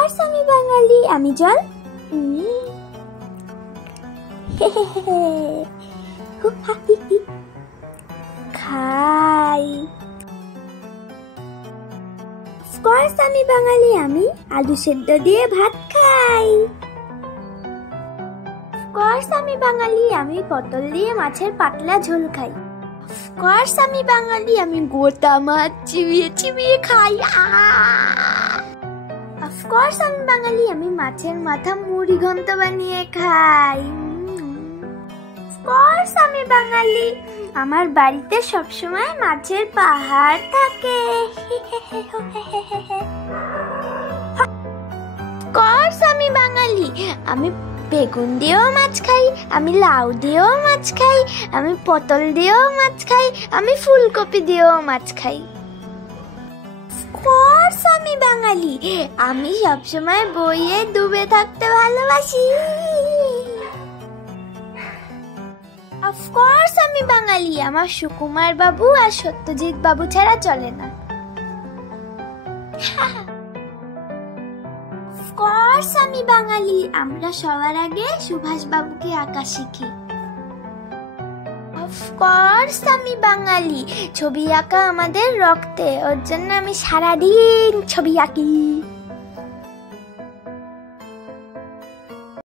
Of course আমি বাঙালি, আমি জল খাই। অফকোর্স আমি বাঙালি, আমি আলু সেদ্ধ দিয়ে ভাত খাই। অফকোর্স আমি বাঙালি, আমি পটল দিয়ে মাছের পাতলা ঝোল খাই। অফকোর্স আমি বাঙালি, আমি গোটা মাছ চিবিয়ে চিবিয়ে খাই। অফকোর্স আমি বাঙালি, আমি মাছের মাথা মুড়ি ঘন্ট বানিয়ে খাই। অফকোর্স আমি বাঙালি, আমার বাড়িতে সবসময় মাছের পাহাড় থাকে। অফকোর্স আমি বাঙালি, আমি বেগুন দিয়েও মাছ খাই, আমি লাউ দিয়েও মাছ খাই, আমি পটল দিয়েও মাছ খাই, আমি ফুলকপি দিয়েও মাছ খাই। অফকোর্স আমি বাঙালি, আমি সবসময় বইয়ে ডুবে থাকতে ভালোবাসি। অফকোর্স আমি বাঙালি, আমার সুকুমার বাবু আর সত্যজিৎ বাবু ছাড়া চলে না। অফকোর্স আমি বাঙালি, আমরা সবার আগে সুভাষ বাবুকে আঁকা শিখি। অফকোর্স আমি বাঙালি, ছবি আঁকা আমাদের রক্তে, ওর জন্য আমি সারাদিন ছবি আঁকি।